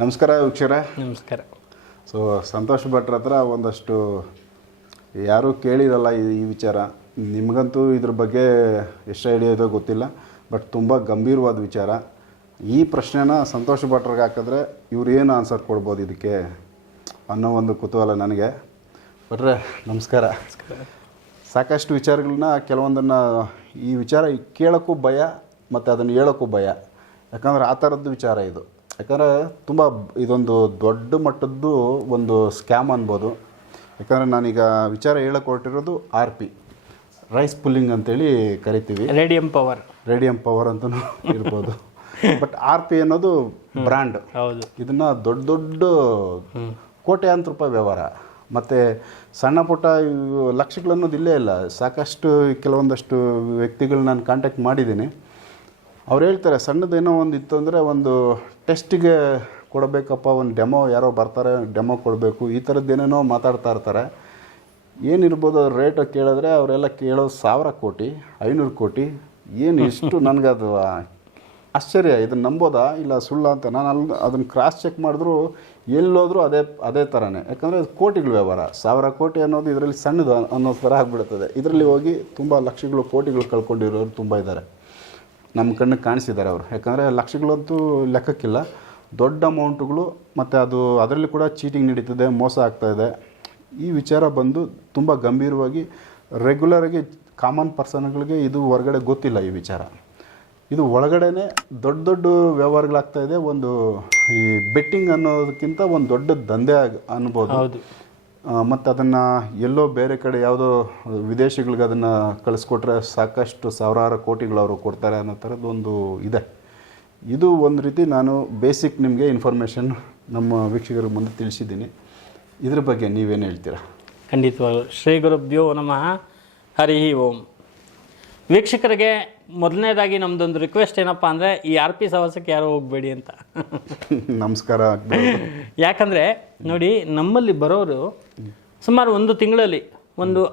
ನಮಸ್ಕಾರ ವೀಕ್ಷರ ನಮಸ್ಕಾರ. ಸೊ ಸಂತೋಷ್ ಭಟ್ರ ಹತ್ರ ಒಂದಷ್ಟು ಯಾರೂ ಕೇಳಿರಲ್ಲ ಈ ಈ ವಿಚಾರ. ನಿಮಗಂತೂ ಇದ್ರ ಬಗ್ಗೆ ಎಷ್ಟು ಐಡಿಯಾ ಇದೋ ಗೊತ್ತಿಲ್ಲ ಬಟ್ ತುಂಬ ಗಂಭೀರವಾದ ವಿಚಾರ. ಈ ಪ್ರಶ್ನೆನ ಸಂತೋಷ್ ಭಟ್ರಿಗೆ ಹಾಕಿದ್ರೆ ಇವ್ರು ಏನು ಆನ್ಸರ್ ಕೊಡ್ಬೋದು ಇದಕ್ಕೆ ಅನ್ನೋ ಒಂದು ಕುತೂಹಲ ನನಗೆ. ಭಟ್ರೆ ನಮಸ್ಕಾರ. ಸಾಕಷ್ಟು ವಿಚಾರಗಳನ್ನ ಕೆಲವೊಂದನ್ನು ಈ ವಿಚಾರ ಕೇಳೋಕ್ಕೂ ಭಯ ಮತ್ತು ಅದನ್ನು ಹೇಳೋಕ್ಕೂ ಭಯ. ಯಾಕಂದರೆ ಆ ಥರದ್ದು ವಿಚಾರ ಇದು. ಯಾಕಂದರೆ ತುಂಬ ಇದೊಂದು ದೊಡ್ಡ ಮಟ್ಟದ್ದು ಒಂದು ಸ್ಕ್ಯಾಮ್ ಅನ್ಬೋದು. ಯಾಕಂದರೆ ನಾನೀಗ ವಿಚಾರ ಹೇಳಕ್ಕೆ ಹೊರಟಿರೋದು ಆರ್ ಪಿ ರೈಸ್ ಪುಲ್ಲಿಂಗ್ ಅಂತೇಳಿ ಕರಿತೀವಿ. ರೇಡಿಯಂ ಪವರ್ ರೇಡಿಯಂ ಪವರ್ ಅಂತಲೂ ಇರ್ಬೋದು. ಬಟ್ ಆರ್ ಪಿ ಅನ್ನೋದು ಬ್ರ್ಯಾಂಡ್ ಹೌದು. ಇದನ್ನು ದೊಡ್ಡ ದೊಡ್ಡ ಕೋಟ್ಯಾಂತರ ರೂಪಾಯಿ ವ್ಯವಹಾರ. ಮತ್ತು ಸಣ್ಣ ಪುಟ್ಟ ಇವು ಲಕ್ಷಗಳನ್ನೋದು ಇಲ್ಲೇ ಇಲ್ಲ. ಸಾಕಷ್ಟು ಕೆಲವೊಂದಷ್ಟು ವ್ಯಕ್ತಿಗಳು ನಾನು ಕಾಂಟ್ಯಾಕ್ಟ್ ಮಾಡಿದ್ದೀನಿ. ಅವ್ರು ಹೇಳ್ತಾರೆ ಸಣ್ಣದೇನೋ ಒಂದು ಇತ್ತು ಅಂದರೆ ಒಂದು ಟೆಸ್ಟಿಗೆ ಕೊಡಬೇಕಪ್ಪ ಒಂದು ಡೆಮೋ ಯಾರೋ ಬರ್ತಾರೆ ಡೆಮೋ ಕೊಡಬೇಕು ಈ ಥರದ್ದೇನೇನೋ ಮಾತಾಡ್ತಾ ಇರ್ತಾರೆ. ಏನಿರ್ಬೋದು ಅದ್ರ ರೇಟ್ ಕೇಳಿದ್ರೆ ಅವರೆಲ್ಲ ಕೇಳೋದು ಸಾವಿರ ಕೋಟಿ ಐನೂರು ಕೋಟಿ ಏನು ಇಷ್ಟು ನನಗದು ಆಶ್ಚರ್ಯ. ಇದನ್ನು ನಂಬೋದಾ? ಇಲ್ಲ ಸುಳ್ಳ ಅಂತ. ನಾನು ಅಲ್ಲಿ ಅದನ್ನು ಕ್ರಾಸ್ ಚೆಕ್ ಮಾಡಿದ್ರು ಎಲ್ಲೋದ್ರೂ ಅದೇ ಅದೇ ಥರನೇ. ಯಾಕಂದರೆ ಕೋಟಿಗಳ ವ್ಯವಹಾರ. ಸಾವಿರ ಕೋಟಿ ಅನ್ನೋದು ಇದರಲ್ಲಿ ಸಣ್ಣದು ಅನ್ನೋ ಥರ ಆಗಿಬಿಡುತ್ತದೆ ಇದರಲ್ಲಿ ಹೋಗಿ ತುಂಬ ಲಕ್ಷಗಳು ಕೋಟಿಗಳು ಕಳ್ಕೊಂಡಿರೋರು ತುಂಬ ಇದ್ದಾರೆ. ನಮ್ಮ ಕಣ್ಣಿಗೆ ಕಾಣಿಸಿದ್ದಾರೆ ಅವರು. ಯಾಕಂದರೆ ಲಕ್ಷಗಳಂತೂ ಲೆಕ್ಕಕ್ಕಿಲ್ಲ. ದೊಡ್ಡ ಅಮೌಂಟ್ಗಳು ಮತ್ತು ಅದು ಅದರಲ್ಲಿ ಕೂಡ ಚೀಟಿಂಗ್ ನಡೀತದೆ, ಮೋಸ ಆಗ್ತಾಯಿದೆ ಈ ವಿಚಾರ ಬಂದು ತುಂಬ ಗಂಭೀರವಾಗಿ ರೆಗ್ಯುಲರಾಗಿ ಕಾಮನ್ ಪರ್ಸನ್ಗಳಿಗೆ ಇದು ಹೊರಗಡೆ ಗೊತ್ತಿಲ್ಲ ಈ ವಿಚಾರ. ಇದು ಒಳಗಡೆನೆ ದೊಡ್ಡ ದೊಡ್ಡ ವ್ಯವಹಾರಗಳಾಗ್ತಾ ಇದೆ. ಒಂದು ಈ ಬೆಟ್ಟಿಂಗ್ ಅನ್ನೋದಕ್ಕಿಂತ ಒಂದು ದೊಡ್ಡ ದಂಧೆ ಅನ್ಬೋದು. ಮತ್ತು ಅದನ್ನು ಎಲ್ಲೋ ಬೇರೆ ಕಡೆ ಯಾವುದೋ ವಿದೇಶಿಗಳಿಗೆ ಅದನ್ನು ಕಳಿಸ್ಕೊಟ್ರೆ ಸಾಕಷ್ಟು ಸಾವಿರಾರು ಕೋಟಿಗಳು ಅವರು ಕೊಡ್ತಾರೆ ಅನ್ನೋ ಥರದ್ದೊಂದು ಇದೆ. ಇದು ಒಂದು ರೀತಿ ನಾನು ಬೇಸಿಕ್ ನಿಮಗೆ ಇನ್ಫಾರ್ಮೇಷನ್ ನಮ್ಮ ವೀಕ್ಷಕರ ಮುಂದೆ ತಿಳಿಸಿದ್ದೀನಿ. ಇದ್ರ ಬಗ್ಗೆ ನೀವೇನು ಹೇಳ್ತೀರಾ? ಖಂಡಿತವಾಗ್ಲು. ಶ್ರೀ ಗುರುಭ್ಯೋ ನಮಃ ಹರಿ ಓಂ. ವೀಕ್ಷಕರಿಗೆ ಮೊದಲನೇದಾಗಿ ನಮ್ಮದೊಂದು ರಿಕ್ವೆಸ್ಟ್ ಏನಪ್ಪ ಅಂದರೆ ಈ ಆರ್ ಪಿ ಸವಾಸಕ್ಕೆ ಯಾರೋ ಹೋಗಬೇಡಿ ಅಂತ. ನಮಸ್ಕಾರ ಯಾಕಂದರೆ ನೋಡಿ ನಮ್ಮಲ್ಲಿ ಬರೋರು ಸುಮಾರು ಒಂದು ತಿಂಗಳಲ್ಲಿ ಒಂದು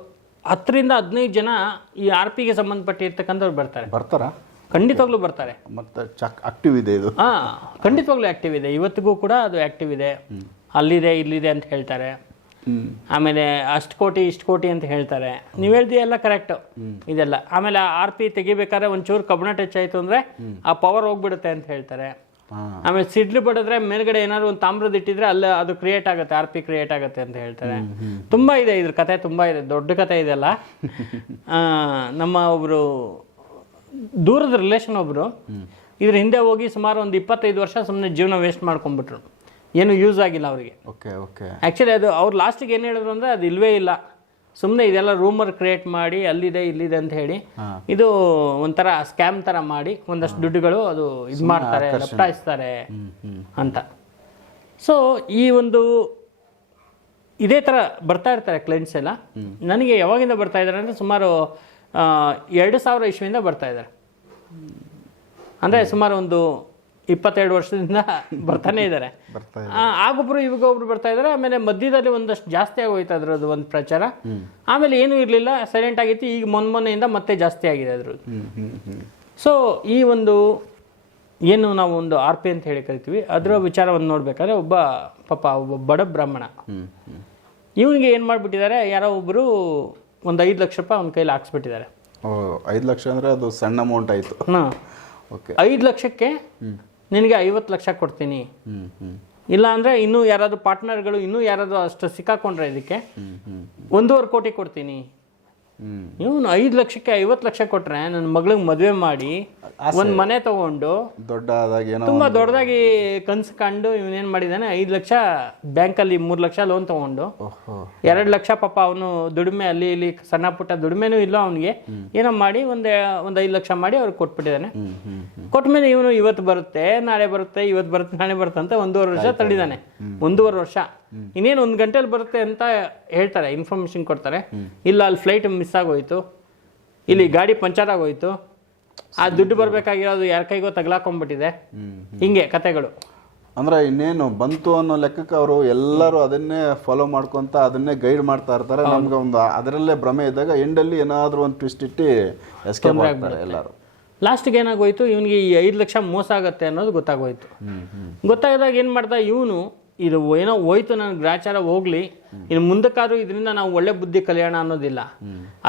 ಹತ್ತರಿಂದ ಹದಿನೈದು ಜನ ಈ ಆರ್ ಪಿಗೆ ಸಂಬಂಧಪಟ್ಟಿರ್ತಕ್ಕಂಥವ್ರು ಬರ್ತಾರೆ. ಬರ್ತಾರಾ? ಖಂಡಿತವಾಗ್ಲೂ ಬರ್ತಾರೆ. ಮತ್ತೆ ಚಕ್ ಆಕ್ಟಿವ್ ಇದೆ ಇದು. ಹಾ ಖಂಡಿತವಾಗ್ಲೂ ಆಕ್ಟಿವ್ ಇದೆ. ಇವತ್ತಿಗೂ ಕೂಡ ಅದು ಆಕ್ಟಿವ್ ಇದೆ. ಅಲ್ಲಿದೆ ಇಲ್ಲಿದೆ ಅಂತ ಹೇಳ್ತಾರೆ. ಆಮೇಲೆ ಅಷ್ಟು ಕೋಟಿ ಇಷ್ಟು ಕೋಟಿ ಅಂತ ಹೇಳ್ತಾರೆ. ನೀವು ಹೇಳ್ದಿ ಎಲ್ಲ ಕರೆಕ್ಟ್ ಇದೆಲ್ಲ. ಆಮೇಲೆ ಆರ್ ಪಿ ತೆಗಿಬೇಕಾದ್ರೆ ಒಂಚೂರು ಕಬ್ಬಣ ಟಚ್ ಆಯ್ತು ಅಂದ್ರೆ ಆ ಪವರ್ ಹೋಗ್ಬಿಡುತ್ತೆ ಅಂತ ಹೇಳ್ತಾರೆ. ಆಮೇಲೆ ಸಿಡ್ಲು ಬಡಿದ್ರೆ ಮೇಲ್ಗಡೆ ಏನಾದ್ರು ಒಂದು ತಾಮ್ರದ ಇಟ್ಟಿದ್ರೆ ಅಲ್ಲಿ ಅದು ಕ್ರಿಯೇಟ್ ಆಗುತ್ತೆ ಆರ್ ಪಿ ಕ್ರಿಯೇಟ್ ಆಗುತ್ತೆ ಅಂತ ಹೇಳ್ತಾರೆ. ತುಂಬಾ ಇದೆ ಇದ್ರ ಕತೆ ತುಂಬಾ ಇದೆ ದೊಡ್ಡ ಕತೆ ಇದೆಲ್ಲ. ಆ, ನಮ್ಮ ಒಬ್ರು ದೂರದ ರಿಲೇಷನ್ ಒಬ್ರು ಇದ್ರ ಹಿಂದೆ ಹೋಗಿ ಸುಮಾರು ಒಂದು ಇಪ್ಪತ್ತೈದು ವರ್ಷ ಸುಮ್ಮನೆ ಜೀವನ ವೇಸ್ಟ್ ಮಾಡ್ಕೊಂಡ್ಬಿಟ್ರು. ಏನು ಯೂಸ್ ಆಗಿಲ್ಲ ಅವರಿಗೆ. ಓಕೆ ಓಕೆ ಆ್ಯಕ್ಚುಲಿ ಅದು ಅವ್ರು ಲಾಸ್ಟಿಗೆ ಏನು ಹೇಳಿದ್ರು ಅಂದರೆ ಅದು ಇಲ್ವೇ ಇಲ್ಲ. ಸುಮ್ಮನೆ ಇದೆಲ್ಲ ರೂಮರ್ ಕ್ರಿಯೇಟ್ ಮಾಡಿ ಅಲ್ಲಿದೆ ಇಲ್ಲಿದೆ ಅಂತ ಹೇಳಿ ಇದು ಒಂಥರ ಸ್ಕ್ಯಾಮ್ ಥರ ಮಾಡಿ ಒಂದಷ್ಟು ದುಡ್ಡುಗಳು ಅದು ಇದು ಮಾಡ್ತಾರೆ ಲಪ್ಟಾಯಿಸ್ತಾರೆ ಅಂತ. ಸೊ ಈ ಒಂದು ಇದೇ ಥರ ಬರ್ತಾ ಇರ್ತಾರೆ ಕ್ಲೈಂಟ್ಸ್ ಎಲ್ಲ. ನನಗೆ ಯಾವಾಗಿಂದ ಬರ್ತಾ ಇದ್ದಾರೆ ಅಂದರೆ ಸುಮಾರು ಎರಡು ಸಾವಿರ ಇಶ್ವಿಂದ ಬರ್ತಾ ಇದ್ದಾರೆ. ಅಂದರೆ ಸುಮಾರು ಒಂದು ಇಪ್ಪತ್ತೆರಡು ವರ್ಷದಿಂದ ಬರ್ತಾನೆ ಇದ್ದಾರೆ. ಆಗೊಬ್ರು ಆ, ಒಬ್ರು ಇವಾಗೊಬ್ರು ಬರ್ತಾ ಇದ್ದಾರೆ. ಆಮೇಲೆ ಮಧ್ಯದಲ್ಲಿ ಒಂದಷ್ಟು ಜಾಸ್ತಿ ಆಗೋಯ್ತು ಅದ್ರದ್ದು ಒಂದು ಪ್ರಚಾರ. ಆಮೇಲೆ ಏನೂ ಇರಲಿಲ್ಲ. ಸೈಲೆಂಟ್ ಆಗಿತ್ತು. ಈಗ ಮೊನ್ನೆ ಮೊನ್ನೆಯಿಂದ ಮತ್ತೆ ಜಾಸ್ತಿ ಆಗಿದೆ ಅದ್ರ ಸೊ ಈ ಒಂದು ಏನು ನಾವು ಒಂದು ಆರ್ ಪಿ ಅಂತ ಹೇಳಿ ಕರಿತೀವಿ ಅದರ ವಿಚಾರವನ್ನು ನೋಡ್ಬೇಕಾದ್ರೆ ಒಬ್ಬ ಪಾಪ ಒಬ್ಬ ಬಡ ಬ್ರಾಹ್ಮಣ. ಇವನಿಗೆ ಏನು ಮಾಡಿಬಿಟ್ಟಿದ್ದಾರೆ ಯಾರೋ ಒಬ್ಬರು ಒಂದು ಐದು ಲಕ್ಷ ರೂಪಾಯಿ ಅವನ ಕೈಲಿ ಹಾಕ್ಸ್ಬಿಟ್ಟಿದ್ದಾರೆ. ಐದು ಲಕ್ಷ ಅಂದರೆ ಅದು ಸಣ್ಣ ಅಮೌಂಟ್ ಆಯಿತು. ಹಾಂ. ಓಕೆ ಐದು ಲಕ್ಷಕ್ಕೆ ನಿನಗೆ ಐವತ್ತು ಲಕ್ಷ ಕೊಡ್ತೀನಿ. ಇಲ್ಲ ಅಂದರೆ ಇನ್ನೂ ಯಾರಾದರೂ ಪಾರ್ಟ್ನರ್ಗಳು ಇನ್ನೂ ಯಾರಾದರೂ ಅಷ್ಟು ಸಿಕ್ಕಾಕೊಂಡ್ರೆ ಇದಕ್ಕೆ ಒಂದೂವರೆ ಕೋಟಿ ಕೊಡ್ತೀನಿ. ಇವನು ಐದು ಲಕ್ಷಕ್ಕೆ ಐವತ್ತು ಲಕ್ಷ ಕೊಟ್ಟರೆ ನನ್ನ ಮಗಳಿಗೆ ಮದುವೆ ಮಾಡಿ ಒಂದು ಮನೆ ತಗೊಂಡು ದೊಡ್ಡದಾಗಿ ಏನೋ ತುಂಬಾ ದೊಡ್ಡದಾಗಿ ಕನ್ಸು ಕಂಡು ಇವನೇನ್ ಮಾಡಿದಾನೆ ಐದ್ ಲಕ್ಷ ಬ್ಯಾಂಕ್ ಅಲ್ಲಿ ಮೂರ್ ಲಕ್ಷ ಲೋನ್ ತಗೊಂಡು. ಎರಡ್ ಲಕ್ಷ ಪಾಪ ಅವನು ದುಡಿಮೆ ಅಲ್ಲಿ ಇಲ್ಲಿ ಸಣ್ಣ ಪುಟ್ಟ ದುಡಿಮೆನೂ ಇಲ್ಲ ಅವನಿಗೆ. ಏನೋ ಮಾಡಿ ಒಂದ್ ಒಂದ್ ಐದ್ ಲಕ್ಷ ಮಾಡಿ ಅವ್ರಿಗೆ ಕೊಟ್ಬಿಟ್ಟಿದಾನೆ. ಕೊಟ್ಮೇಲೆ ಇವನು ಇವತ್ತು ಬರುತ್ತೆ ನಾಳೆ ಬರುತ್ತೆ ಇವತ್ತು ಬರುತ್ತೆ ನಾಳೆ ಬರುತ್ತೆ ಅಂತ ಒಂದೂವರೆ ವರ್ಷ ತಳ್ಳಿದಾನೆ. ಒಂದೂವರೆ ವರ್ಷ. ಇನ್ನೇನು ಒಂದ್ ಗಂಟೆಲಿ ಬರುತ್ತೆ ಅಂತ ಹೇಳ್ತಾರೆ ಇನ್ಫಾರ್ಮೇಶನ್ ಕೊಡ್ತಾರೆ. ಇಲ್ಲ ಅಲ್ಲಿ ಫ್ಲೈಟ್ ಮಿಸ್ ಆಗೋಯ್ತು. ಇಲ್ಲಿ ಗಾಡಿ ಪಂಚರ್ ಆಗೋಯ್ತು. ಆ ದುಡ್ಡು ಬರ್ಬೇಕಾಗಿರೋದು ಯಾರ ಕೈಗೋ ತಗ್ಲಾಕೊಂಡ್ಬಿಟ್ಟಿದೆ. ಹಿಂಗೆ ಕತೆಗಳು. ಅಂದ್ರೆ ಇನ್ನೇನು ಬಂತು ಅನ್ನೋ ಲೆಕ್ಕಕ್ಕೆ ಅವರು ಎಲ್ಲರೂ ಅದನ್ನೇ ಫಾಲೋ ಮಾಡ್ಕೊಂತ ಅದನ್ನೇ ಗೈಡ್ ಮಾಡ್ತಾ ಇರ್ತಾರೆ. ನಮ್ಗೆ ಒಂದು ಅದರಲ್ಲೇ ಭ್ರಮೆ ಇದ್ದಾಗ ಎಂಡಲ್ಲಿ ಏನಾದರೂ ಒಂದು ಟ್ವಿಸ್ಟ್ ಇಟ್ಟು ಎಸ್ಕೇಪ್ ಮಾಡ್ತಾರೆ ಎಲ್ಲರೂ. ಲಾಸ್ಟ್ಗೆ ಏನಾಗೋಯ್ತು? ಇವನಿಗೆ ಈ ಐದು ಲಕ್ಷ ಮೋಸ ಆಗತ್ತೆ ಅನ್ನೋದು ಗೊತ್ತಾಗೋಯ್ತು. ಗೊತ್ತಾಗದಾಗ ಏನು ಮಾಡ್ದ? ಇವನು ಇದು ಏನೋ ಹೋಯ್ತು ನನ್ನ ಗ್ರಾಚಾರ ಹೋಗ್ಲಿ. ಇನ್ನು ಮುಂದಕ್ಕಾದ್ರೂ ಇದರಿಂದ ನಾವು ಒಳ್ಳೆ ಬುದ್ಧಿ ಕಲಿಯೋಣ ಅನ್ನೋದಿಲ್ಲ.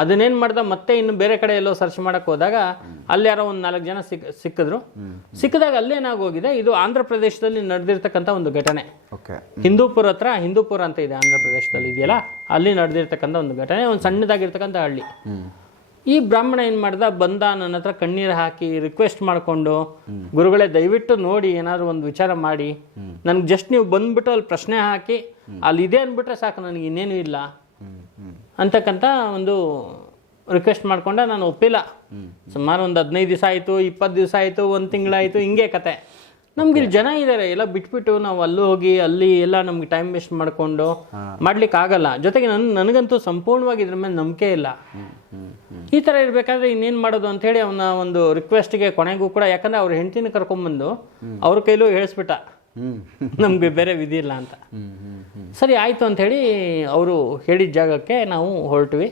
ಅದನ್ನೇನು ಮಾಡ್ದ ಮತ್ತೆ ಇನ್ನು ಬೇರೆ ಕಡೆ ಎಲ್ಲೋ ಸರ್ಚ್ ಮಾಡಕ್ಕೆ ಹೋದಾಗ ಅಲ್ಲಿ ಯಾರೋ ಒಂದು ನಾಲ್ಕು ಜನ ಸಿಕ್ ಸಿಕ್ಕಿದ್ರು. ಸಿಕ್ಕಿದಾಗ ಅಲ್ಲೇನಾಗೋಗಿದೆ ಇದು ಆಂಧ್ರ ಪ್ರದೇಶದಲ್ಲಿ ನಡೆದಿರ್ತಕ್ಕಂಥ ಒಂದು ಘಟನೆ. ಹಿಂದೂಪುರ ಹತ್ರ ಹಿಂದೂಪುರ ಅಂತ ಇದೆ ಆಂಧ್ರ ಪ್ರದೇಶದಲ್ಲಿ ಇದೆಯಲ್ಲ ಅಲ್ಲಿ ನಡೆದಿರ್ತಕ್ಕಂಥ ಒಂದು ಘಟನೆ ಒಂದು ಸಣ್ಣದಾಗಿರ್ತಕ್ಕಂಥ ಹಳ್ಳಿ. ಈ ಬ್ರಾಹ್ಮಣ ಏನು ಮಾಡ್ದ? ಬಂದ, ನನ್ನ ಹತ್ರ ಕಣ್ಣೀರು ಹಾಕಿ ರಿಕ್ವೆಸ್ಟ್ ಮಾಡಿಕೊಂಡು, ಗುರುಗಳೇ ದಯವಿಟ್ಟು ನೋಡಿ, ಏನಾದರೂ ಒಂದು ವಿಚಾರ ಮಾಡಿ. ನನಗೆ ಜಸ್ಟ್ ನೀವು ಬಂದ್ಬಿಟ್ಟು ಅಲ್ಲಿ ಪ್ರಶ್ನೆ ಹಾಕಿ, ಅಲ್ಲಿ ಇದೆ ಅಂದ್ಬಿಟ್ರೆ ಸಾಕು, ನನಗೆ ಇನ್ನೇನು ಇಲ್ಲ. ಅಂತಕ್ಕಂಥ ಒಂದು ರಿಕ್ವೆಸ್ಟ್ ಮಾಡ್ಕೊಂಡ ನಾನು ಒಪ್ಪಿಲ್ಲ. ಸುಮಾರು ಒಂದು ಹದಿನೈದು ದಿವಸ ಆಯಿತು, ಇಪ್ಪತ್ತು ದಿವಸ ಆಯಿತು, ಒಂದು ತಿಂಗಳಾಯಿತು, ಹಿಂಗೆ ಕತೆ. ನಮ್ಗೆ ಇಲ್ಲಿ ಜನ ಇದ್ದಾರೆ ಎಲ್ಲ ಬಿಟ್ಬಿಟ್ಟು ನಾವು ಅಲ್ಲಿ ಹೋಗಿ ಅಲ್ಲಿ ಎಲ್ಲ ನಮ್ಗೆ ಟೈಮ್ ವೇಸ್ಟ್ ಮಾಡ್ಕೊಂಡು ಮಾಡ್ಲಿಕ್ಕೆ ಆಗಲ್ಲ. ಜೊತೆಗೆ ನನ್ ನನಗಂತೂ ಸಂಪೂರ್ಣವಾಗಿ ಇದ್ರ ಮೇಲೆ ನಂಬಿಕೆ ಇಲ್ಲ. ಈ ತರ ಇರಬೇಕಾದ್ರೆ ಇನ್ನೇನ್ ಮಾಡೋದು ಅಂತ ಹೇಳಿ ಅವನ ಒಂದು ರಿಕ್ವೆಸ್ಟ್ಗೆ ಕೊನೆಗೂ ಕೂಡ ಯಾಕಂದ್ರೆ ಅವ್ರ ಹೆಂಡ್ತಿನ ಕರ್ಕೊಂಡ್ಬಂದು ಅವ್ರ ಕೈಲೂ ಹೇಳಿಸ್ಬಿಟ್ಟ. ನಮ್ಗೆ ಬೇರೆ ವಿಧಿ ಇಲ್ಲ ಅಂತ. ಸರಿ ಆಯ್ತು ಅಂತ ಹೇಳಿ ಆಯಿತು ಅಂಥೇಳಿ ಅವರು ಹೇಳಿದ ಜಾಗಕ್ಕೆ ನಾವು ಹೊರಟ್ವಿ.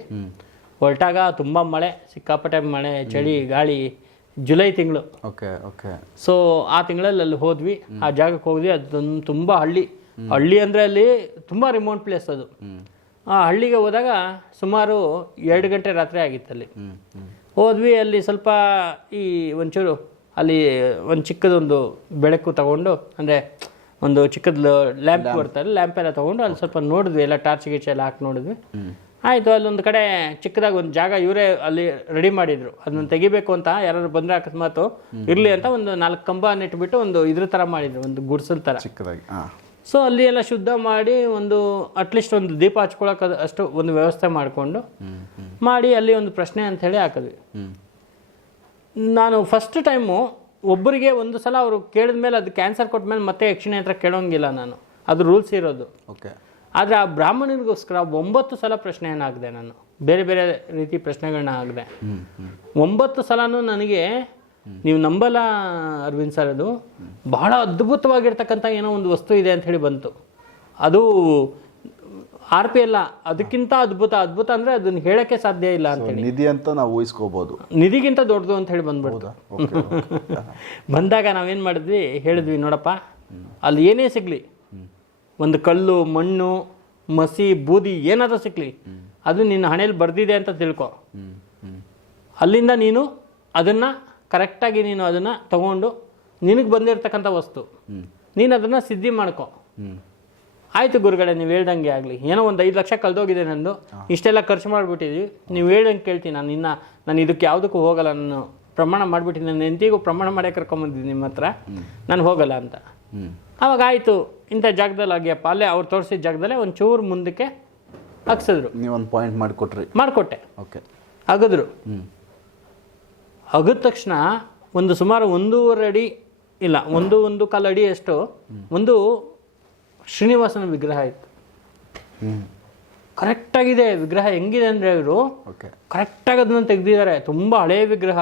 ಹೊರಟಾಗ ತುಂಬಾ ಮಳೆ ಸಿಕ್ಕಾಪಟ್ಟೆ ಮಳೆ ಚಳಿ ಗಾಳಿ ಜುಲೈ ತಿಂಗಳು. Okay okay. ಸೊ ಆ ತಿಂಗಳಲ್ಲಿ ಅಲ್ಲಿ ಹೋದ್ವಿ. ಆ ಜಾಗಕ್ಕೆ ಹೋದ್ವಿ. ಅದೊಂದು ತುಂಬ ಹಳ್ಳಿ. ಹಳ್ಳಿ ಅಂದರೆ ಅಲ್ಲಿ ತುಂಬ ರಿಮೋಟ್ ಪ್ಲೇಸ್ ಅದು. ಆ ಹಳ್ಳಿಗೆ ಹೋದಾಗ ಸುಮಾರು ಎರಡು ಗಂಟೆ ರಾತ್ರಿ ಆಗಿತ್ತು ಅಲ್ಲಿ. ಹೋದ್ವಿ ಅಲ್ಲಿ ಸ್ವಲ್ಪ ಈ ಒಂಚೂರು ಅಲ್ಲಿ ಒಂದು ಚಿಕ್ಕದೊಂದು ಬೆಳಕು ತಗೊಂಡು ಅಂದರೆ ಒಂದು ಚಿಕ್ಕದ ಲ್ಯಾಂಪ್ ಬರ್ತಾರೆ ಲ್ಯಾಂಪ್ ಎಲ್ಲ ತಗೊಂಡು ಅಲ್ಲಿ ಸ್ವಲ್ಪ ನೋಡಿದ್ವಿ. ಎಲ್ಲ ಟಾರ್ಚ್ ಗೀಚ್ ಎಲ್ಲ ಹಾಕಿ ನೋಡಿದ್ವಿ. ಆಯಿತು ಅಲ್ಲೊಂದು ಕಡೆ ಚಿಕ್ಕದಾಗಿ ಒಂದು ಜಾಗ ಇವರೇ ಅಲ್ಲಿ ರೆಡಿ ಮಾಡಿದ್ರು. ಅದನ್ನ ತೆಗಿಬೇಕು ಅಂತ ಯಾರು ಬಂದ್ರೆ ಅಕಸ್ಮಾತು ಇರಲಿ ಅಂತ ಒಂದು ನಾಲ್ಕು ಕಂಬ ನೆಟ್ಬಿಟ್ಟು ಒಂದು ಇದ್ರ ಥರ ಮಾಡಿದ್ರು ಒಂದು ಗುಡ್ಸಲ್ ಥರ ಚಿಕ್ಕದಾಗಿ ಸೊ ಅಲ್ಲಿ ಎಲ್ಲ ಶುದ್ಧ ಮಾಡಿ ಒಂದು ಅಟ್ಲೀಸ್ಟ್ ಒಂದು ದೀಪ ಹಚ್ಕೊಳಕ್ಕೆ ಅಷ್ಟು ಒಂದು ವ್ಯವಸ್ಥೆ ಮಾಡಿಕೊಂಡು ಮಾಡಿ ಅಲ್ಲಿ ಒಂದು ಪ್ರಶ್ನೆ ಅಂತ ಹೇಳಿ ಹಾಕಿದ್ವಿ. ನಾನು ಫಸ್ಟ್ ಟೈಮು ಒಬ್ಬರಿಗೆ ಒಂದು ಸಲ ಅವರು ಕೇಳಿದ ಮೇಲೆ ಅದು ಕ್ಯಾನ್ಸರ್ ಕೊಟ್ಟ ಮೇಲೆ ಮತ್ತೆ ಯಕ್ಷಿಣಿ ಹತ್ರ ಕೇಳೋಂಗಿಲ್ಲ ನಾನು. ಅದು ರೂಲ್ಸ್ ಇರೋದು. ಓಕೆ ಆದರೆ ಆ ಬ್ರಾಹ್ಮಣರಿಗೋಸ್ಕರ ಒಂಬತ್ತು ಸಲ ಪ್ರಶ್ನೆಯನ್ನು ಹಾಕಿದೆ ನಾನು ಬೇರೆ ಬೇರೆ ರೀತಿ ಪ್ರಶ್ನೆಗಳನ್ನ ಹಾಕಿದೆ ಹ್ಮ್ ಒಂಬತ್ತು ಸಲನೂ ನನಗೆ ನೀವು ನಂಬಲ್ಲ ಅರವಿಂದ್ ಸರ್ ಅದು. ಬಹಳ ಅದ್ಭುತವಾಗಿರ್ತಕ್ಕಂಥ ಏನೋ ಒಂದು ವಸ್ತು ಇದೆ ಅಂತ ಹೇಳಿ ಬಂತು. ಅದು ಆರ್ ಪಿ ಅಲ್ಲ ಅದಕ್ಕಿಂತ ಅದ್ಭುತ ಅದ್ಭುತ ಅಂದರೆ ಅದನ್ನ ಹೇಳಕ್ಕೆ ಸಾಧ್ಯ ಇಲ್ಲ ಅಂತ ಹೇಳಿ. ನಿಧಿ ಅಂತ ನಾವು ಊಹಿಸ್ಕೋಬಹುದು ನಿಧಿಗಿಂತ ದೊಡ್ಡದು ಅಂತ ಹೇಳಿ ಬಂದ್ಬಿಡ್ತು. ಬಂದಾಗ ನಾವೇನು ಮಾಡಿದ್ವಿ ಹೇಳಿದ್ವಿ ನೋಡಪ್ಪ ಅಲ್ಲಿ ಏನೇ ಸಿಗಲಿ ಒಂದು ಕಲ್ಲು ಮಣ್ಣು ಮಸಿ ಬೂದಿ ಏನಾದರೂ ಸಿಕ್ಕಲಿ ಅದು ನಿನ್ನ ಹಣೆಯಲ್ಲಿ ಬರೆದಿದೆ ಅಂತ ತಿಳ್ಕೊ. ಅಲ್ಲಿಂದ ನೀನು ಅದನ್ನು ಕರೆಕ್ಟಾಗಿ ನೀನು ಅದನ್ನು ತಗೊಂಡು ನಿನಗೆ ಬಂದಿರತಕ್ಕಂಥ ವಸ್ತು. ನೀನು ಅದನ್ನು ಸಿದ್ಧಿ ಮಾಡ್ಕೊ. ಆಯಿತು ಗುರುಗಳೇ ನೀವು ಹೇಳ್ದಂಗೆ ಆಗಲಿ. ಏನೋ ಒಂದು ಐದು ಲಕ್ಷ ಕಳೆದೋಗಿದೆ ನಂದು. ಇಷ್ಟೆಲ್ಲ ಖರ್ಚು ಮಾಡಿಬಿಟ್ಟಿದ್ವಿ. ನೀವು ಹೇಳ್ದಂಗೆ ಕೇಳ್ತೀನಿ. ನಾನು ಇನ್ನು ನಾನು ಇದಕ್ಕೆ ಯಾವುದಕ್ಕೂ ಹೋಗಲ್ಲ. ನಾನು ಪ್ರಮಾಣ ಮಾಡಿಬಿಟ್ಟಿದ್ದೀನಿ ನನ್ನ ಎಂತಿಗೂ ಪ್ರಮಾಣ ಮಾಡೇ ಕರ್ಕೊಂಬಂದಿದ್ದೀನಿ ನಿಮ್ಮ ಹತ್ರ. ನಾನು ಹೋಗಲ್ಲ ಅಂತ. ಆವಾಗ ಆಯಿತು. ಇಂಥ ಜಾಗದಲ್ಲಿ ಆಗ್ಯಪ್ಪ. ಅಲ್ಲೇ ಅವ್ರು ತೋರಿಸಿದ ಜಾಗದಲ್ಲೇ ಒಂದು ಚೂರು ಮುಂದಕ್ಕೆ ಹಾಕ್ಸಿದ್ರು. ನೀವೊಂದು ಪಾಯಿಂಟ್ ಮಾಡಿಕೊಟ್ರಿ. ಮಾಡಿಕೊಟ್ಟೆ. ಓಕೆ. ಅಗದ್ರು ಅಗದ ತಕ್ಷಣ ಒಂದು ಸುಮಾರು ಒಂದೂವರೆ ಅಡಿ ಇಲ್ಲ ಒಂದು ಒಂದು ಕಾಲು ಅಡಿಯಷ್ಟು ಒಂದು ಶ್ರೀನಿವಾಸನ ವಿಗ್ರಹ ಇತ್ತು. ಕರೆಕ್ಟಾಗಿದೆ ವಿಗ್ರಹ ಹೆಂಗಿದೆ ಅಂದರೆ ಇವರು ಓಕೆ. ಕರೆಕ್ಟಾಗಿ ಅದನ್ನ ತೆಗೆದಿದ್ದಾರೆ. ತುಂಬ ಹಳೆಯ ವಿಗ್ರಹ.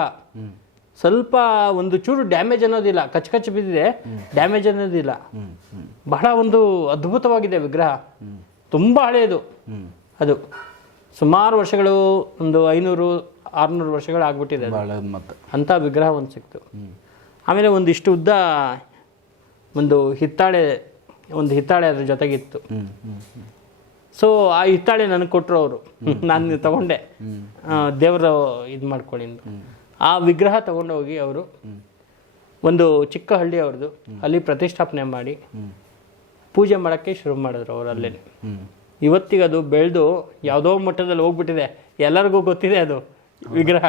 ಸ್ವಲ್ಪ ಒಂದು ಚೂರು ಡ್ಯಾಮೇಜ್ ಅನ್ನೋದಿಲ್ಲ. ಕಚ್ ಕಚ್ ಬಿದ್ದಿದೆ. ಡ್ಯಾಮೇಜ್ ಅನ್ನೋದಿಲ್ಲ. ಬಹಳ ಒಂದು ಅದ್ಭುತವಾಗಿದೆ ವಿಗ್ರಹ. ತುಂಬ ಹಳೆಯದು. ಅದು ಸುಮಾರು ವರ್ಷಗಳು ಒಂದು ಐನೂರು ಆರುನೂರು ವರ್ಷಗಳು ಆಗ್ಬಿಟ್ಟಿದೆ ಅಂತ ಮತ್ತೆ. ಅಂಥ ವಿಗ್ರಹ ಒಂದು ಸಿಕ್ತು. ಆಮೇಲೆ ಒಂದಿಷ್ಟು ಉದ್ದ ಒಂದು ಹಿತ್ತಾಳೆ ಒಂದು ಹಿತ್ತಾಳೆ ಅದ್ರ ಜೊತೆಗಿತ್ತು. ಸೊ ಆ ಹಿತ್ತಾಳೆ ನನಗೆ ಕೊಟ್ಟರು ಅವರು. ನಾನು ತಗೊಂಡೆ. ದೇವರ ಇದು ಮಾಡ್ಕೊಳ್ಳಿ ಅಂತ. ಆ ವಿಗ್ರಹ ತಗೊಂಡೋಗಿ ಅವರು ಒಂದು ಚಿಕ್ಕ ಹಳ್ಳಿ ಅವ್ರದ್ದು ಅಲ್ಲಿ ಪ್ರತಿಷ್ಠಾಪನೆ ಮಾಡಿ. ಪೂಜೆ ಮಾಡೋಕ್ಕೆ ಶುರು ಮಾಡಿದ್ರು ಅವರಲ್ಲೇ. ಇವತ್ತಿಗೆ ಅದು ಬೆಳೆದು ಯಾವುದೋ ಮಟ್ಟದಲ್ಲಿ ಹೋಗ್ಬಿಟ್ಟಿದೆ. ಎಲ್ಲರಿಗೂ ಗೊತ್ತಿದೆ ಅದು ವಿಗ್ರಹ.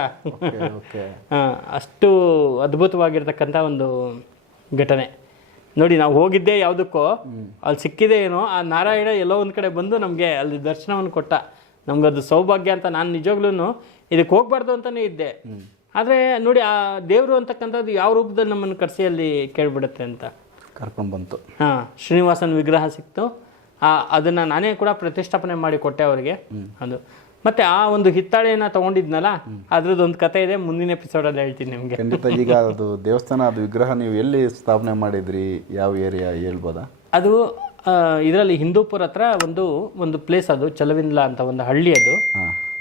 ಅಷ್ಟು ಅದ್ಭುತವಾಗಿರ್ತಕ್ಕಂಥ ಒಂದು ಘಟನೆ. ನೋಡಿ ನಾವು ಹೋಗಿದ್ದೆ ಯಾವುದಕ್ಕೋ ಅಲ್ಲಿ ಸಿಕ್ಕಿದೆ ಏನೋ ಆ ನಾರಾಯಣ ಎಲ್ಲೋ ಒಂದು ಕಡೆ ಬಂದು ನಮಗೆ ಅಲ್ಲಿ ದರ್ಶನವನ್ನು ಕೊಟ್ಟ. ನಮ್ಗದು ಸೌಭಾಗ್ಯ ಅಂತ ನಾನು ನಿಜವಾಗ್ಲೂ ಇದಕ್ಕೆ ಹೋಗ್ಬಾರ್ದು ಅಂತಲೇ ಇದ್ದೆ. ಆದರೆ ನೋಡಿ ಆ ದೇವರು ಅಂತಕ್ಕಂಥದ್ದು ಯಾವ ರೂಪದಲ್ಲಿ ನಮ್ಮನ್ನು ಕರೆಸಿ ಅಲ್ಲಿ ಕೇಳಿಬಿಡುತ್ತೆ ಅಂತ. ಕರ್ಕೊಂಡ್ಬಂತು. ಹಾಂ ಶ್ರೀನಿವಾಸನ ವಿಗ್ರಹ ಸಿಕ್ತು. ಆ ಅದನ್ನು ನಾನೇ ಕೂಡ ಪ್ರತಿಷ್ಠಾಪನೆ ಮಾಡಿ ಕೊಟ್ಟೆ ಅವರಿಗೆ. ಅದು. ಮತ್ತೆ ಆ ಒಂದು ಹಿತ್ತಾಳೆಯನ್ನು ತಗೊಂಡಿದ್ನಲ್ಲ ಅದ್ರದ್ದು ಒಂದು ಕತೆ ಇದೆ ಮುಂದಿನ ಎಪಿಸೋಡಲ್ಲಿ ಹೇಳ್ತೀನಿ ನಿಮಗೆ. ಖಂಡಿತ ಈಗ ಅದು ದೇವಸ್ಥಾನ ಅದು ವಿಗ್ರಹ ನೀವು ಎಲ್ಲಿ ಸ್ಥಾಪನೆ ಮಾಡಿದ್ರಿ ಯಾವ ಏರಿಯಾ ಹೇಳ್ಬೋದಾ? ಅದು ಇದರಲ್ಲಿ ಹಿಂದೂಪುರ ಹತ್ರ ಒಂದು ಒಂದು ಪ್ಲೇಸ್ ಅದು ಚಲವಿಂದ್ಲಾ ಅಂತ ಒಂದು ಹಳ್ಳಿ ಅದು.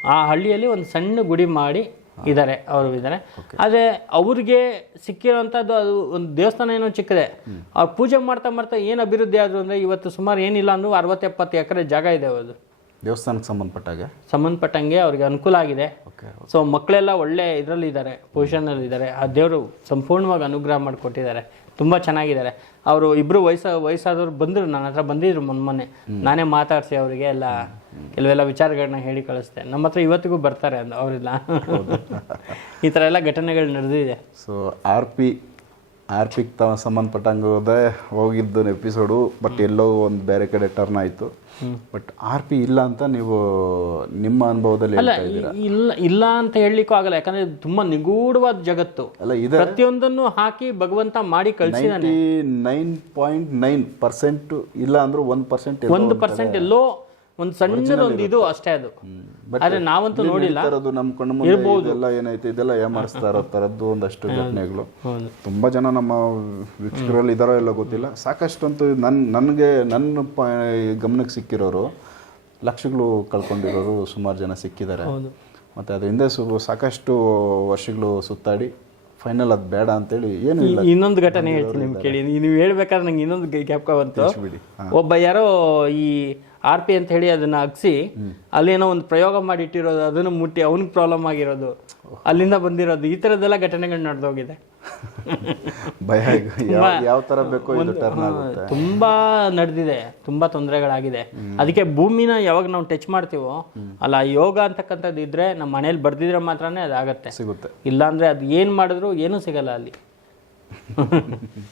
ಆ ಹಳ್ಳಿಯಲ್ಲಿ ಒಂದು ಸಣ್ಣ ಗುಡಿ ಮಾಡಿ ಇದ್ದಾರೆ ಅವರು ಇದ್ದಾರೆ. ಆದರೆ ಅವ್ರಿಗೆ ಸಿಕ್ಕಿರೋಂಥದ್ದು ಅದು ಒಂದು ದೇವಸ್ಥಾನ ಏನೋ ಚಿಕ್ಕದೆ. ಅವ್ರು ಪೂಜೆ ಮಾಡ್ತಾ ಮಾಡ್ತಾ ಏನು ಅಭಿವೃದ್ಧಿ ಆದ್ರು ಅಂದರೆ ಇವತ್ತು ಸುಮಾರು ಏನಿಲ್ಲ ಅಂದ್ರೆ ಅರವತ್ತು ಎಪ್ಪತ್ತು ಎಕರೆ ಜಾಗ ಇದೆ ಅದು ದೇವಸ್ಥಾನಕ್ಕೆ ಸಂಬಂಧಪಟ್ಟಾಗೆ ಸಂಬಂಧಪಟ್ಟಂಗೆ ಅವ್ರಿಗೆ ಅನುಕೂಲ ಆಗಿದೆ. ಸೊ ಮಕ್ಕಳೆಲ್ಲ ಒಳ್ಳೆ ಇದರಲ್ಲಿ ಇದ್ದಾರೆ ಪೊಸಿಷನಲ್ಲಿ ಇದ್ದಾರೆ. ಆ ದೇವರು ಸಂಪೂರ್ಣವಾಗಿ ಅನುಗ್ರಹ ಮಾಡಿಕೊಟ್ಟಿದ್ದಾರೆ. ತುಂಬ ಚೆನ್ನಾಗಿದ್ದಾರೆ. ಅವರು ಇಬ್ಬರು ವಯಸ್ಸ ವಯಸ್ಸಾದವ್ರು ಬಂದರು ನನ್ನ ಹತ್ರ ಬಂದಿದ್ರು ಮೊನ್ನೆ ನಾನೇ ಮಾತಾಡಿಸಿ ಅವರಿಗೆ ಎಲ್ಲ ಕೆಲವೆಲ್ಲ ವಿಚಾರಗಳನ್ನ ಹೇಳಿ ಕಳಿಸ್ತೆ ನಮ್ಮ ಹತ್ರ ಇವತ್ತಿಗೂ ಬರ್ತಾರೆ ಅಂದ ಅವರೆಲ್ಲ. ಈ ಥರ ಎಲ್ಲ ಘಟನೆಗಳು ನಡೆದಿದೆ. ಸೊ ಆರ್ ಪಿ ಆರ್ ಪಿಗೆ ತ ಸಂಬಂಧಪಟ್ಟಂಗೆ ಹೋದೆ ಹೋಗಿದ್ದು ಎಪಿಸೋಡು ಬಟ್ ಎಲ್ಲೋ ಒಂದು ಬೇರೆ ಕಡೆ ಟರ್ನ್ ಆಯಿತು. ಬಟ್ ಆರ್ ಪಿ ಇಲ್ಲ ಅಂತ ನೀವು ನಿಮ್ಮ ಅನುಭವದಲ್ಲಿ ಇಲ್ಲ ಇಲ್ಲ ಅಂತ ಹೇಳಲಿಕ್ಕೂ ಆಗಲ್ಲ. ಯಾಕಂದ್ರೆ ತುಂಬಾ ನಿಗೂಢವಾದ ಜಗತ್ತು. ಅಲ್ಲ ಇದೆ ಪ್ರತಿಯೊಂದನ್ನು ಹಾಕಿ ಭಗವಂತ ಮಾಡಿ ಕಳಿಸಿದಾನೆ. ನೈನ್ ಪಾಯಿಂಟ್ ನೈನ್ ಪರ್ಸೆಂಟ್ ಇಲ್ಲ ಅಂದ್ರೆ ಒಂದು ಪರ್ಸೆಂಟ್ ಒಂದು ಪರ್ಸೆಂಟ್ ಎಲ್ಲೋ ಒಂದು ಸಣ್ಣ ಒಂದು ಇದು ಅಷ್ಟೇ ಅದು. ಆದ್ರೆ ನಾವಂತೂ ನೋಡಿಲ್ಲ. ಇರೋದು ನಮ್ಮ ಕಣ್ಣು ಮುಂದೆ ಇದೆಲ್ಲ ಏನೈತೆ ಇದೆಲ್ಲ ಏಮಾರಿಸ್ತಾ ಇರೋ ಥರದ್ದು ಒಂದಷ್ಟು ಘಟನೆಗಳು. ತುಂಬಾ ಜನ ನಮ್ಮ ವೀಕ್ಷಕರಲ್ಲಿ ಇದಾರೋ ಎಲ್ಲ ಗೊತ್ತಿಲ್ಲ. ಸಾಕಷ್ಟು ಅಂತೂ ನನ್ನ ನನಗೆ ನನ್ನ ಗಮನಕ್ಕೆ ಸಿಕ್ಕಿರೋರು ಲಕ್ಷಗಳು ಕಳ್ಕೊಂಡಿರೋರು ಸುಮಾರು ಜನ ಸಿಕ್ಕಿದ್ದಾರೆ. ಮತ್ತೆ ಅದರಿಂದ ಅದ್ರ ಹಿಂದೆ ಸು ಸಾಕಷ್ಟು ವರ್ಷಗಳು ಸುತ್ತಾಡಿ ಫೈನಲ್ ಅದು ಬೇಡ ಅಂತೇಳಿ ಏನು ಇಲ್ಲ. ಇನ್ನೊಂದು ಘಟನೆ ಹೇಳ್ತೀನಿ ನಿಮ್ಗೆ ಕೇಳಿ. ನೀವು ಹೇಳ್ಬೇಕಾದ್ರೆ ನಂಗೆ ಇನ್ನೊಂದು ಗ್ಯಾಪ್ ಬಂತು. ಒಬ್ಬ ಯಾರೋ ಈ ಆರ್ ಪಿ ಅಂತ ಹೇಳಿ ಅದನ್ನ ಅಗ್ಸಿ ಅಲ್ಲೇನೋ ಒಂದು ಪ್ರಯೋಗ ಮಾಡಿ ಇಟ್ಟಿರೋದು ಅದನ್ನು ಮುಟ್ಟಿ ಅವನಿಗೆ ಪ್ರಾಬ್ಲಮ್ ಆಗಿರೋದು ಅಲ್ಲಿಂದ ಬಂದಿರೋದು ಈ ಥರದ್ದೆಲ್ಲ ಘಟನೆಗಳು ನಡೆದೋಗಿದೆ ಭಯ ಯಾವ ಥರ ಬೇಕೋ ತುಂಬಾ ನಡೆದಿದೆ ತುಂಬಾ ತೊಂದರೆಗಳಾಗಿದೆ. ಅದಕ್ಕೆ ಭೂಮಿನ ಯಾವಾಗ ನಾವು ಟಚ್ ಮಾಡ್ತೀವೋ ಅಲ್ಲ ಯೋಗ ಅಂತಕ್ಕಂಥದ್ದು ಇದ್ರೆ ನಮ್ಮ ಮನೇಲಿ ಬರ್ದಿದ್ರೆ ಮಾತ್ರನೇ ಅದಾಗತ್ತೆ ಸಿಗುತ್ತೆ. ಇಲ್ಲಾಂದ್ರೆ ಅದು ಏನು ಮಾಡಿದ್ರು ಏನೂ ಸಿಗಲ್ಲ ಅಲ್ಲಿ.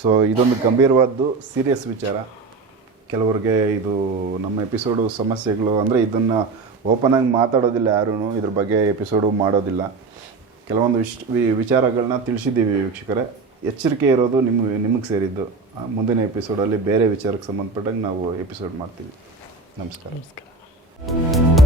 ಸೊ ಇದೊಂದು ಗಂಭೀರವಾದ್ದು ಸೀರಿಯಸ್ ವಿಚಾರ. ಕೆಲವ್ರಿಗೆ ಇದು ನಮ್ಮ ಎಪಿಸೋಡು ಸಮಸ್ಯೆಗಳು ಅಂದರೆ ಇದನ್ನು ಓಪನ್ ಆಗಿ ಮಾತಾಡೋದಿಲ್ಲ ಯಾರೂ ಇದ್ರ ಬಗ್ಗೆ ಎಪಿಸೋಡು ಮಾಡೋದಿಲ್ಲ. ಕೆಲವೊಂದು ವಿಶ್ ವಿಚಾರಗಳನ್ನ ತಿಳಿಸಿದ್ದೀವಿ ವೀಕ್ಷಕರೇ. ಎಚ್ಚರಿಕೆ ಇರೋದು ನಿಮ್ಮ ನಿಮಗೆ ಸೇರಿದ್ದು. ಮುಂದಿನ ಎಪಿಸೋಡಲ್ಲಿ ಬೇರೆ ವಿಚಾರಕ್ಕೆ ಸಂಬಂಧಪಟ್ಟಂಗೆ ನಾವು ಎಪಿಸೋಡ್ ಮಾಡ್ತೀವಿ. ನಮಸ್ಕಾರ. ನಮಸ್ಕಾರ.